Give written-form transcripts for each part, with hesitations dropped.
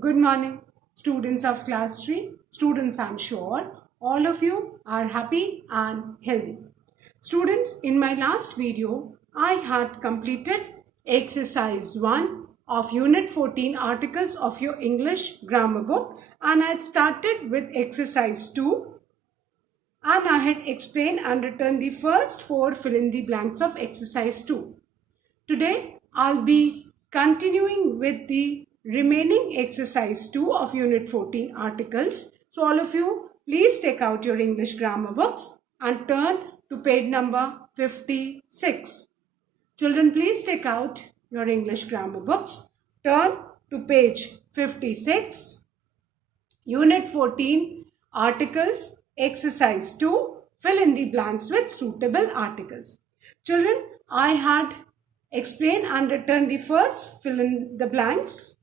Good morning, students of class 3. Students, I'm sure all of you are happy and healthy. Students, in my last video, I had completed exercise 1 of Unit 14 articles of your English grammar book, and I had started with exercise 2, and I had explained and written the first 4 fill in the blanks of exercise 2. Today, I'll be continuing with the remaining exercise 2 of Unit 14 articles. So all of you, please take out your English grammar books and turn to page number 56. Children, please take out your English grammar books. Turn to page 56. Unit 14 articles, exercise 2, fill in the blanks with suitable articles. Children, I had explained and written the first fill in the blanks,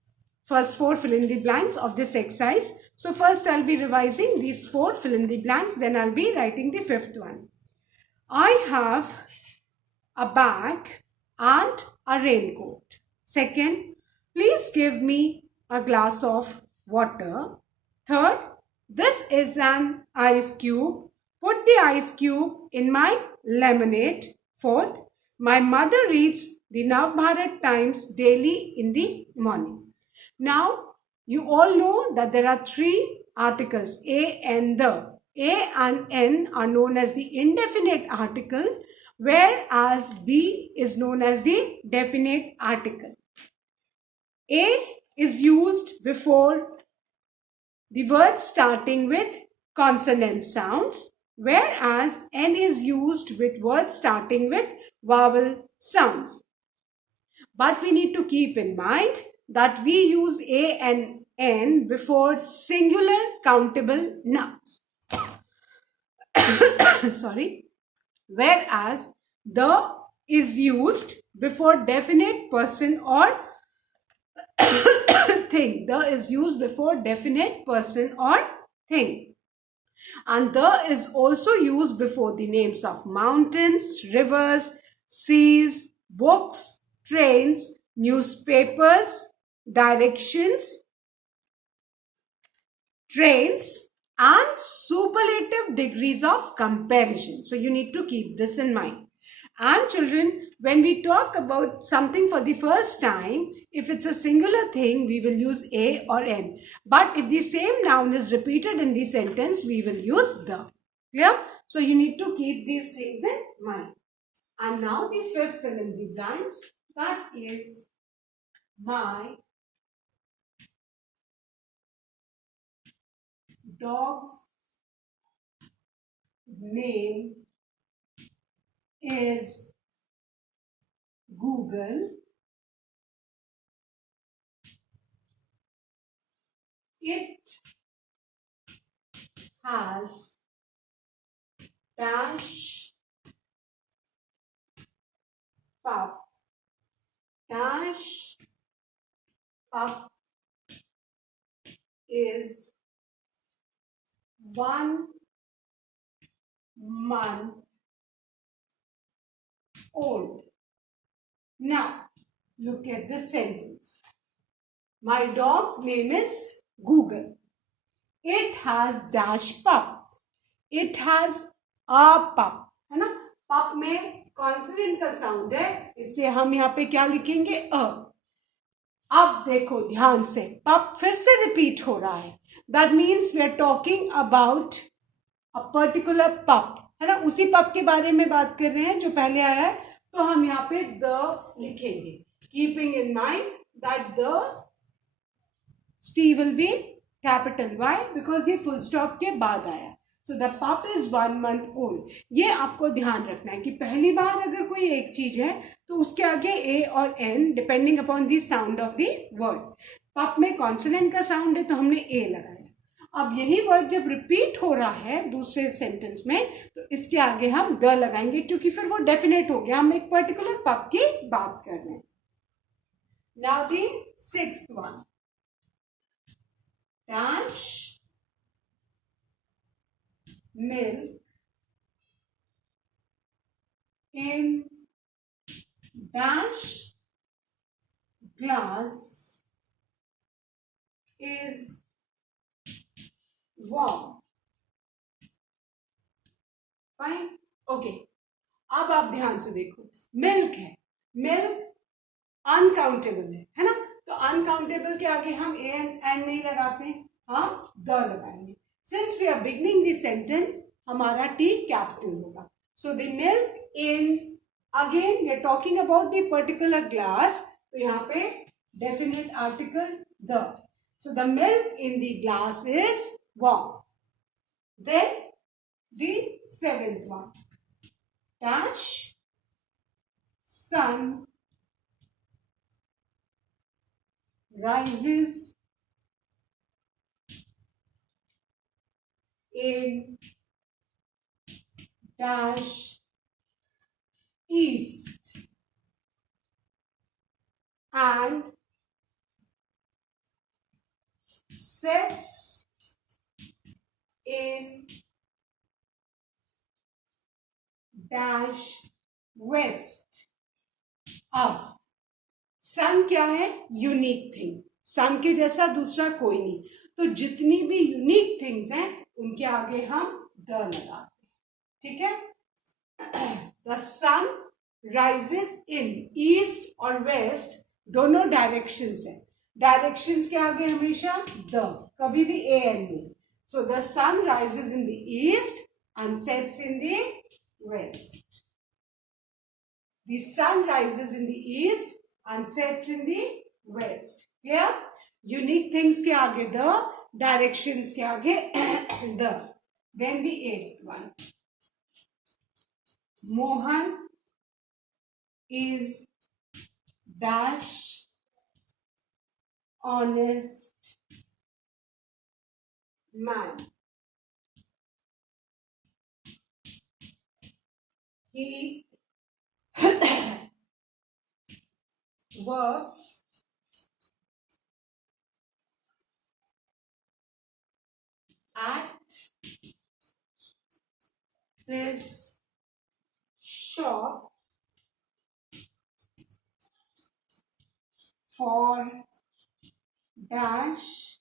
first 4 fill in the blanks of this exercise. So first I'll be revising these 4 fill in the blanks, then I'll be writing the 5th one. I have a bag and a raincoat. Second, please give me a glass of water. Third, this is an ice cube. Put the ice cube in my lemonade. Fourth, my mother reads the Navbharat Times daily in the morning. Now, you all know that there are 3 articles, A and the. A and N are known as the indefinite articles, whereas B is known as the definite article. A is used before the words starting with consonant sounds, whereas N is used with words starting with vowel sounds. But we need to keep in mind that we use A and N before singular countable nouns. Sorry. Whereas the is used before definite person or thing. The is used before definite person or thing. And the is also used before the names of mountains, rivers, seas, books, trains, newspapers, directions, trains, and superlative degrees of comparison. So you need to keep this in mind. And children, when we talk about something for the first time, if it's a singular thing, we will use A or N. But if the same noun is repeated in the sentence, we will use the. Clear? So you need to keep these things in mind. And now the 5th fill in the blanks, that is my dog's name is Google. It has dash pup. Dash pup is 1 month old. Now, look at this sentence. My dog's name is Google. It has dash pup. It has a pup. है ना? Pup में कॉन्सोनेंट का sound है, इसलिए हम यहाँ पे क्या लिखेंगे? अ. अब देखो ध्यान से, पप फिर से रिपीट हो रहा है. That means we are talking about a particular pup, है ना? उसी पप के बारे में बात कर रहे हैं जो पहले आया है, तो हम यहाँ पे द लिखेंगे, keeping in mind that the T will be capital. Why? Because ये फुल स्टॉप के बाद आया. So the pup is 1 month old. ये आपको ध्यान रखना है कि पहली बार अगर कोई एक चीज है तो उसके आगे ए और an depending upon the sound of the word. Pup में कॉन्सोनेंट का साउंड है तो हमने ए लगाया. अब यही वर्ड जब रिपीट हो रहा है दूसरे सेंटेंस में तो इसके आगे हम द लगाएंगे, क्योंकि फिर वो डेफिनेट हो गया, हम एक पर्टिकुलर पप की बात कर रहे हैं. Now the 6th one, dash milk in dash glass is warm. Fine, okay. अब आप ध्यान से देखो, मिल्क है, मिल्क अनकाउंटेबल है ना, तो अनकाउंटेबल के आगे हम ए एन नहीं लगाते, हम द लगाएंगे। Since we are beginning this sentence, हमारा टी कैपिटल होगा। So the milk in, again we are talking about the particular glass, तो यहाँ पे definite article the. So the milk in the glass is warm. Then the seventh one, dash sun rises in dash east and sets in dash west. अब सन क्या है? Unique thing, सन के जैसा दूसरा कोई नहीं, तो जितनी भी यूनिक थिंग्स हैं उनके आगे हम द लगाते हैं, ठीक है। The sun rises in, east और वेस्ट दोनों डायरेक्शंस है, डायरेक्शंस के आगे हमेशा द, कभी भी ए एन नहीं। So the sun rises in the east and sets in the west. The sun rises in the east and sets in the west. Clear? Unique things के आगे the, directions के आगे the. Then the eighth one. Mohan is dash honest man. He works at this shop for dash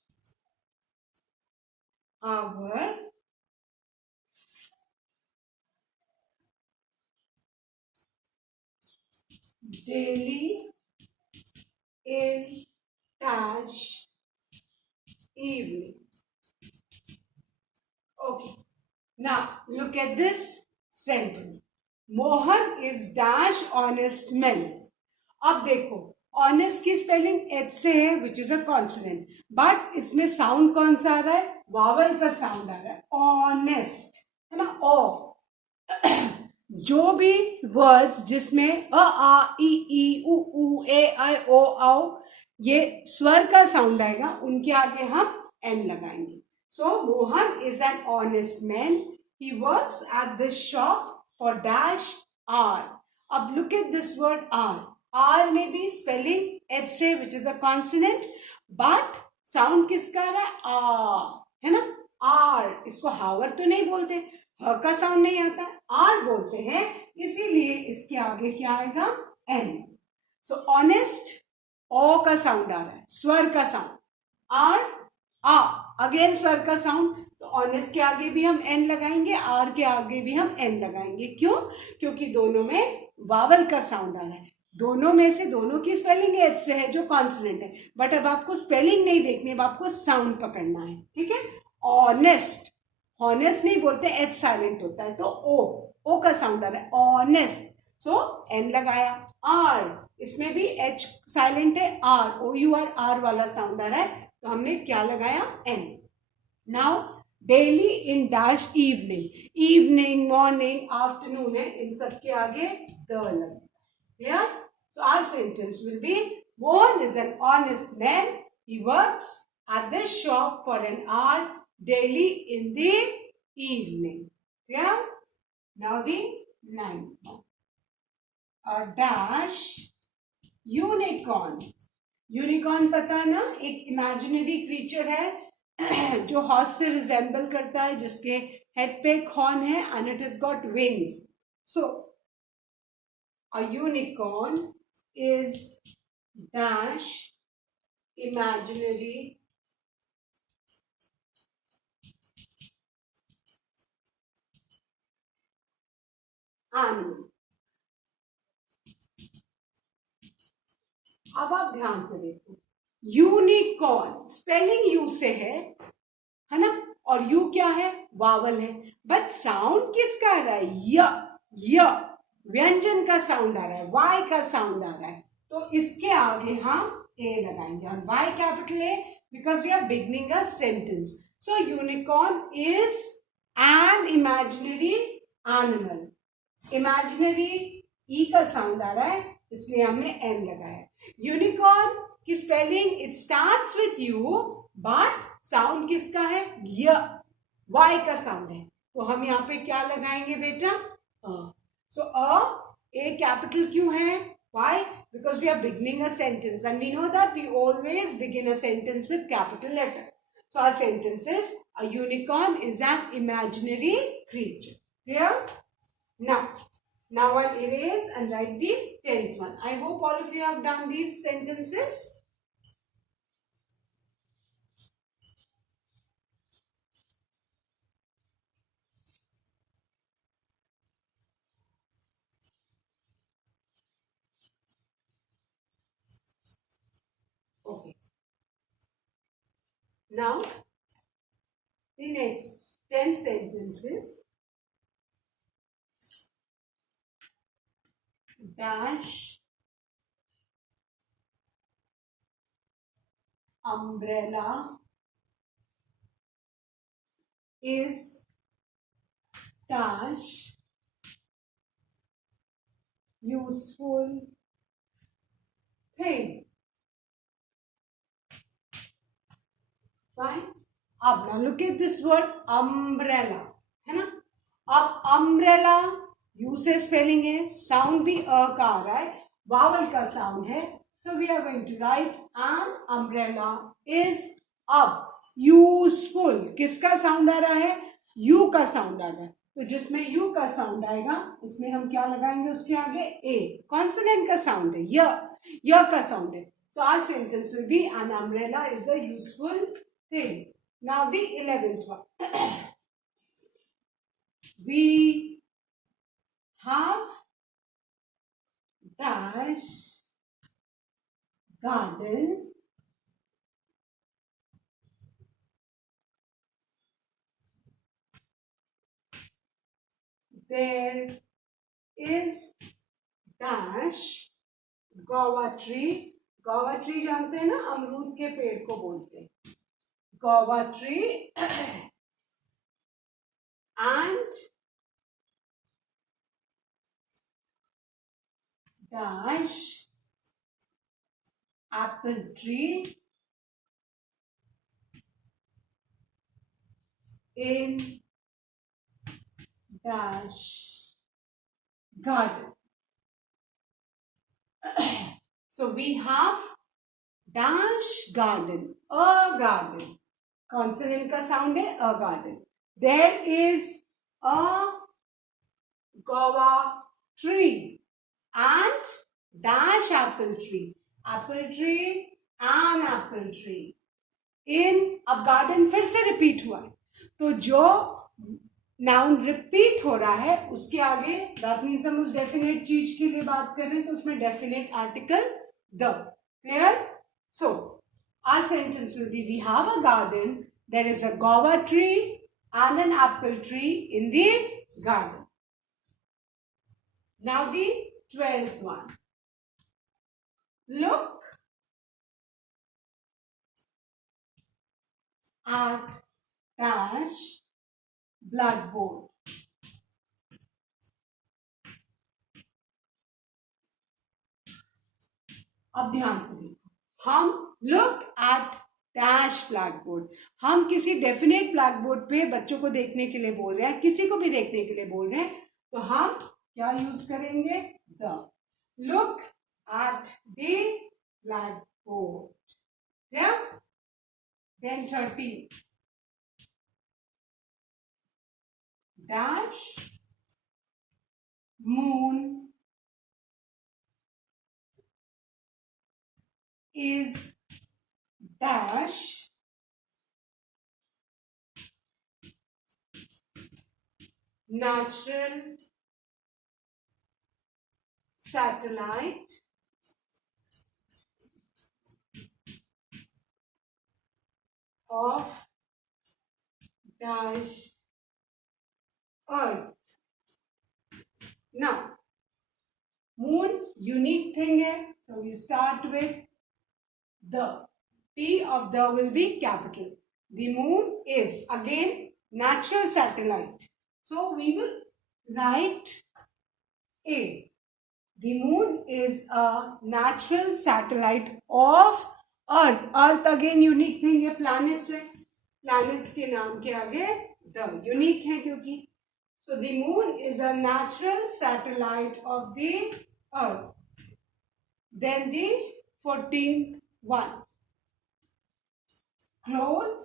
hour daily in dash evening. Okay, now look at this sentence. Mohan is dash honest man. अब देखो, ऑनेस्ट की spelling H से है, विच is a consonant, but इसमें साउंड कौन सा आ रहा है? वावल का साउंड आ रहा है, ऑनेस्ट है ना, ओ। जो भी वर्ड्स जिसमें अ आ ई ई उ ऊ ए आई ओ आओ ये स्वर का साउंड आएगा, उनके आगे हम एन लगाएंगे। So Mohan is an honest man, he works at this shop for dash hour. अब look at this word hour, hour में भी स्पेलिंग एच से, which is a consonant, but sound किसका आ रहा है? आ, है ना, आर। इसको हावर तो नहीं बोलते, ह का साउंड नहीं आता, आर बोलते हैं, इसीलिए इसके आगे क्या आएगा? एन। सो ऑनेस्ट, ओ का साउंड आ रहा है, स्वर का साउंड, आर आ, अगेन स्वर का साउंड, तो ऑनेस्ट के आगे भी हम एन लगाएंगे, आर के आगे भी हम एन लगाएंगे। क्यों? क्योंकि दोनों में वावल का साउंड आ रहा है, दोनों में से दोनों की स्पेलिंग एच से है जो कॉन्सोनेंट है, बट अब आपको स्पेलिंग नहीं देखनी, अब आपको साउंड पकड़ना है, ठीक है। ऑनेस्ट, हॉनेस्ट नहीं बोलते, एच साइलेंट होता है, तो ओ का साउंड आ रहा है, ऑनेस्ट, सो एन लगाया। आर, इसमें भी एच साइलेंट है, hour O U R, R वाला साउंड आ रहा है, तो हमने क्या लगाया? An. Now daily in dash evening, evening, morning, afternoon है, इन सब के आगे द लगेगा। Clear? So our sentence will be, Mohan is an honest man. He works at this shop for an hour daily in the evening. Yeah? Now the ninth one. A dash unicorn. Unicorn पता ना, एक imaginary creature है जो हॉर्स से रिजेंबल करता है, जिसके हेड पे एक हॉर्न है and it is got wings. So a unicorn is dash imaginary animal. अब आप ध्यान से देखो, यूनिकॉर्न स्पेलिंग यू से है ना, और यू क्या है, वावल है, बट साउंड किसका आ रहा है, य व्यंजन का साउंड आ रहा है, वाई का साउंड आ रहा है, तो इसके आगे हम ए लगाएंगे, और why capital A because we are beginning a sentence. So unicorn is an imaginary animal. Imaginary E का साउंड आ रहा है, इसलिए हमने एन लगाया. यूनिकॉर्न की spelling it starts with you, but sound किसका है, य, वाई का साउंड है, तो हम यहाँ पे क्या लगाएंगे बेटा, अ. सो ए कैपिटल क्यों है, why, because we are beginning a sentence and we know that we always begin a sentence with capital letter. So our sentence is a unicorn is an imaginary creature. Clear? Now I'll erase and write the 10th one. I hope all of you have done these sentences. Okay. Now, the next 10 sentences. Dash, umbrella is dash useful thing. Fine. अब now look at this word umbrella, है ना. अब umbrella you से स्पेलिंग है, साउंड भी अ का आ रहा है, वावल का साउंड है, so we are going to write an umbrella is अब यूजफुल. किसका साउंड आ रहा है, यू का साउंड आ रहा है, तो जिसमें यू का साउंड आएगा उसमें हम क्या लगाएंगे, उसके आगे ए, कॉन्सोनेंट का साउंड है, य का साउंड है, सो our sentence will be an umbrella is a useful thing. Now the 11th one. We have dash garden there is dash guava tree. guava tree जानते हैं ना, अमरूद के पेड़ को बोलते हैं, guava tree and dash apple tree in dash garden. So we have dash garden, a garden, consonant का sound है, a garden. There is a guava tree and dash apple tree and apple tree in. अब garden फिर से repeat हुआ है, तो जो noun repeat हो रहा है उसके आगे दैट मीन्स हम उस डेफिनेट चीज के लिए बात कर रहे हैं, तो उसमें definite article the. Clear? So our sentence will be we have a garden, there is a guava tree and an apple tree in the garden. Now the 12th one. Look at dash blackboard. अब ध्यान से देखो, हम look at dash blackboard, हम किसी definite blackboard पे बच्चों को देखने के लिए बोल रहे हैं, किसी को भी देखने के लिए बोल रहे हैं, तो हम क्या यूज करेंगे, the. Look at the blackboard. Then 13. Dash moon is dash natural satellite of dash earth. Now, moon unique thing है, so we start with the. T of the will be capital. The moon is again natural satellite, so we will write A. The moon is a natural satellite of earth. Earth again unique thing है, planets है, planets के नाम के आगे the unique है क्योंकि. So the moon is a natural satellite of the earth. Then the 14th one. Close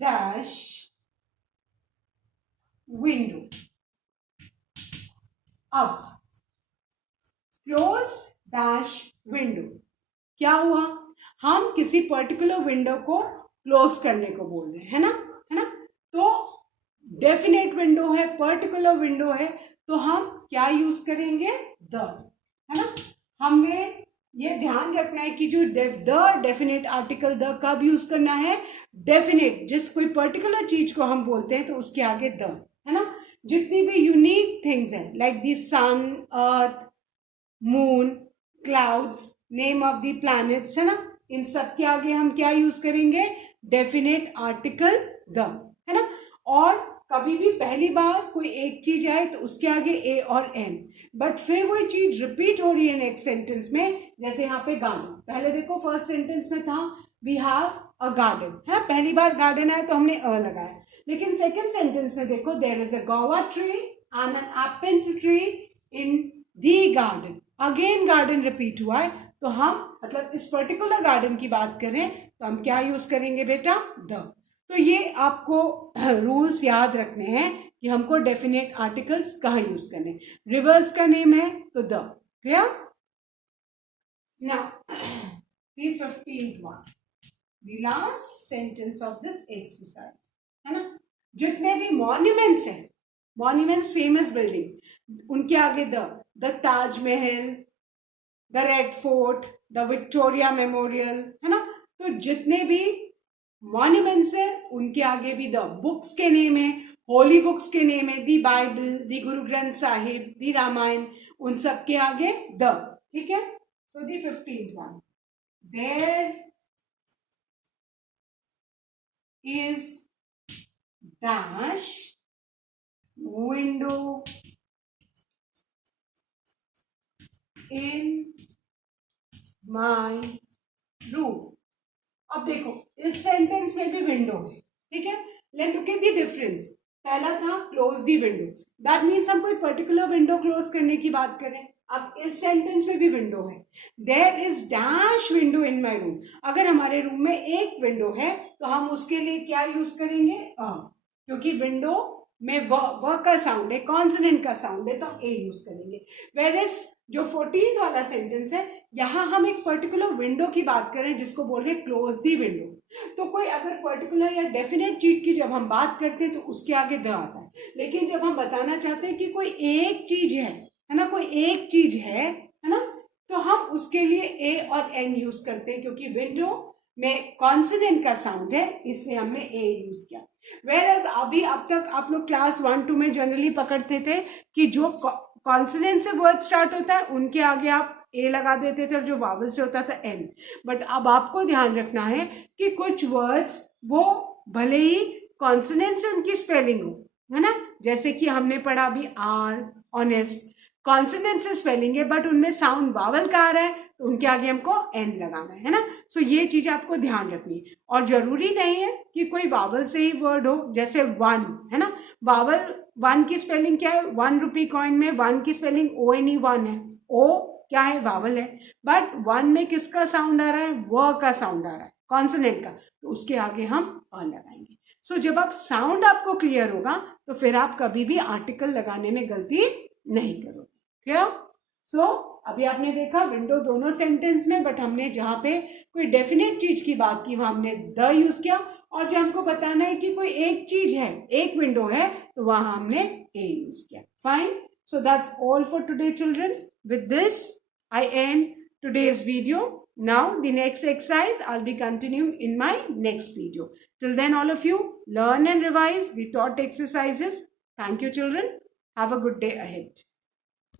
dash window. अब close dash window क्या हुआ, हम किसी पर्टिकुलर विंडो को क्लोज करने को बोल रहे हैं, है ना. तो डेफिनेट विंडो है, पर्टिकुलर विंडो है, तो हम क्या यूज करेंगे, द, है ना. हमें ये ध्यान रखना है कि जो द डेफिनेट आर्टिकल द कब यूज करना है, डेफिनेट जिस कोई पर्टिकुलर चीज को हम बोलते हैं तो उसके आगे द, है ना. जितनी भी यूनिक थिंग्स हैं like the sun, earth, moon, clouds, name of the planets, है ना, इन सब के आगे हम क्या यूज करेंगे, डेफिनेट आर्टिकल द, है ना. और कभी भी पहली बार कोई एक चीज आए तो उसके आगे ए और एन, बट फिर वही चीज रिपीट हो रही है नेक्स्ट सेंटेंस में. जैसे यहाँ पे गार्डन, पहले देखो फर्स्ट सेंटेंस में था वी हैव अ गार्डन, है, पहली बार गार्डन आया तो हमने अ लगाया. लेकिन सेकंड सेंटेंस में देखो there is a guava tree and an apple tree in the garden, again garden repeat हुआ है, तो हम मतलब इस पर्टिकुलर गार्डन की बात करें तो हम क्या यूज करेंगे बेटा, द. तो ये आपको रूल्स याद रखने हैं कि हमको डेफिनेट आर्टिकल्स कहाँ यूज करने. रिवर्स का नेम है तो the. Clear. Now the 15th one, the last sentence of this exercise, है ना. जितने भी मॉन्यूमेंट्स हैं, मॉन्यूमेंट्स फेमस बिल्डिंग्स, उनके आगे द Taj Mahal, the red fort, the Victoria memorial, है ना. तो जितने भी मॉन्यूमेंट्स है उनके आगे भी द. बुक्स के नेम है, होली बुक्स के नेम है, दी बाइबल, दी गुरु ग्रंथ साहिब, दी रामायण, उन सब के आगे द. ठीक है. So the 15th one, there is dash window in my room. अब देखो इस सेंटेंस में भी विंडो है, ठीक है. Let's look at the difference. पहला था close the window, that means हम कोई पर्टिकुलर विंडो क्लोज करने की बात करें. अब इस सेंटेंस में भी विंडो है, there is dash window in my room. अगर हमारे रूम में एक विंडो है तो हम उसके लिए क्या यूज करेंगे, क्योंकि विंडो में व का साउंड है, कॉन्सोनेंट का साउंड है, तो हम ए यूज करेंगे. वेयर जो 14th वाला सेंटेंस है, यहाँ हम एक पर्टिकुलर विंडो की बात करें जिसको बोल रहे क्लोज दी विंडो. तो कोई अगर पर्टिकुलर या डेफिनेट चीज की जब हम बात करते हैं तो उसके आगे द आता है. लेकिन जब हम बताना चाहते हैं कि कोई एक चीज है ना, कोई एक चीज है ना, तो हम उसके लिए ए और एन यूज करते हैं, क्योंकि विंडो में कॉन्सोनेंट का साउंड है, इसलिए हमने ए यूज किया. वेयर अभी अब तक आप लोग क्लास 1-2 में जनरली पकड़ते थे कि जो कॉन्सोनेंट से वर्ड स्टार्ट होता है उनके आगे आप ए लगा देते थे और जो वावल से होता था एन. बट अब आपको ध्यान रखना है कि कुछ वर्ड्स वो भले ही कॉन्सोनेंट से उनकी स्पेलिंग हो, है ना, जैसे कि हमने पढ़ा अभी आर, ऑनेस्ट, कॉन्सोनेंट से स्पेलिंग है बट उनमें साउंड वावल का आ रहा है तो उनके आगे हमको एन लगाना है ना. सो ये चीज आपको ध्यान रखनी है. और जरूरी नहीं है कि कोई वावल से ही वर्ड हो, जैसे वन, है ना, वावल वन की स्पेलिंग क्या है, 1 रुपी कॉइन में वन की स्पेलिंग ONE1 है, ओ क्या है, वावल है, बट वन में किसका साउंड आ रहा है, व का साउंड आ रहा है, कॉन्सोनेंट का, तो उसके आगे हम अ लगाएंगे. सो जब आप साउंड आपको क्लियर होगा तो फिर आप कभी भी आर्टिकल लगाने में गलती नहीं करोगे. क्लियर. सो अभी आपने देखा विंडो दोनों सेंटेंस में, बट हमने जहां पे कोई डेफिनेट चीज की बात की वहां हमने द यूज किया, और जब हमको बताना है कि कोई एक चीज है, एक विंडो है, तो वहां हमने ए यूज किया. Fine. So that's all for today, children. With this, I end today's video. Now the next exercise I'll be continuing in my next video. Till then, all of you learn and revise the taught exercises. Thank you, children. Have a good day ahead.